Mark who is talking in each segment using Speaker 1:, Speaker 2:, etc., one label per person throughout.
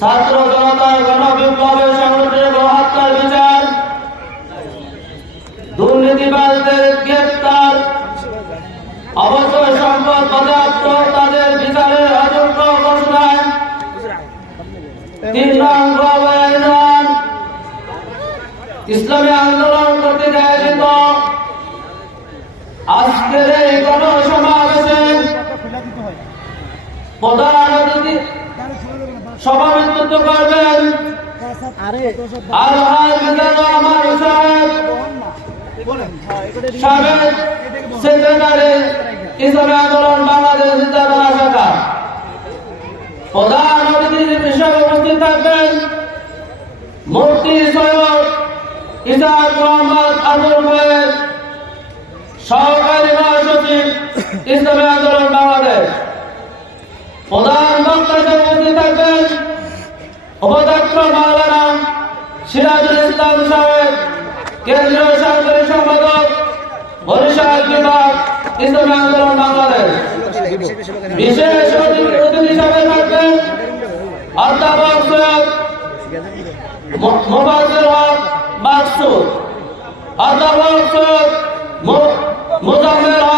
Speaker 1: ছাত্র জনতার গণ বিপ্লবের সংগঠনের গণহত্যার বিচার গ্রেপ্তার অবৈধ সম্পদ তাদের বিচারের অযোগ্য ঘোষণায় তিন ইসলামী আন্দোলন কর্তৃক আয়োজিত আজকের এই গণসমাবেশে প্রধান অতিথি সভাপতিত্ব করবেন আলহাজ সাহেব। সেক্রেটারি ইসলামী আন্দোলন বাংলাদেশ চিন্তাধারা শাখা প্রধান অতিথি হিসেবে উপস্থিত থাকবেন মুফতি সৈয়দ ইসাক মোহাম্মদ আবুল মহাসচিব ইসলামী আন্দোলন বাংলাদেশ। প্রধান বক্তা হিসেবে উপস্থিত থাকবেন উপাধ্যক্ষ মাওলানা সিরাজুল ইসলাম সাহেব, কেন্দ্রীয় সরকারি সম্পাদক, বরিশাল বিভাগ, ইসলামী আন্দোলন বাংলাদেশ। বিশেষ অতিথি হিসাবে থাকবেন অধ্যাপক সৈয়দ মো- মোবাজ্জের হক মাকসুদ। অধ্যাপক সৈয়দ মোজাম্মেল হক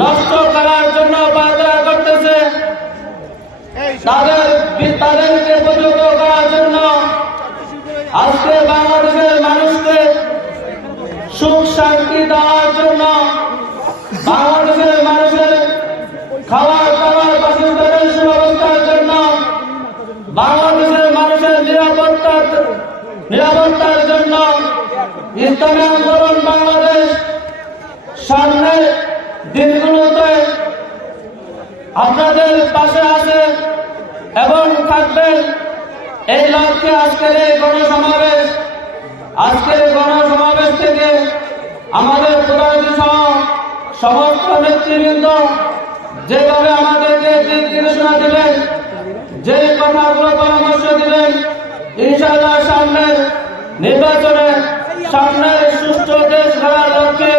Speaker 1: নষ্ট করার জন্য বাধা করতেছে। তাদের তাদেরকে প্রতিহত করার জন্য আজকে বাংলাদেশের মানুষকে সুখ শান্তি দেওয়ার জন্য বাংলাদেশের মানুষের খাবার দাবার, বাসস্থানের সুব্যবস্থার জন্য বাংলাদেশের মানুষের নিরাপত্তার নিরাপত্তার জন্য ইসলামী আন্দোলন বাংলাদেশ সামনের দিনগুলোতে আপনাদের পাশে আছে এবং থাকবেন এই লক্ষ্যে আজকের এই গণসমাবেশ। আজকের গণসমাবেশ থেকে আমাদের প্রধান সহ সমস্ত নেতৃবৃন্দ যেভাবে আমাদেরকে নির্দেশনা দিলেন, যে কথাগুলো পরামর্শ দিলেন, ইনশাআল্লাহ সামনের নির্বাচনে সামনের সুস্থ দেশ গড়ার লক্ষ্যে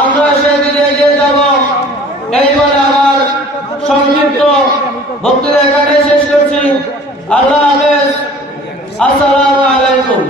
Speaker 1: আমরা সেদিকে এগিয়ে যাব। এই বলে আমার সংক্ষিপ্ত বক্তৃতা এখানে শেষ করছি। আল্লাহ হাফেজ। আসসালামু আলাইকুম।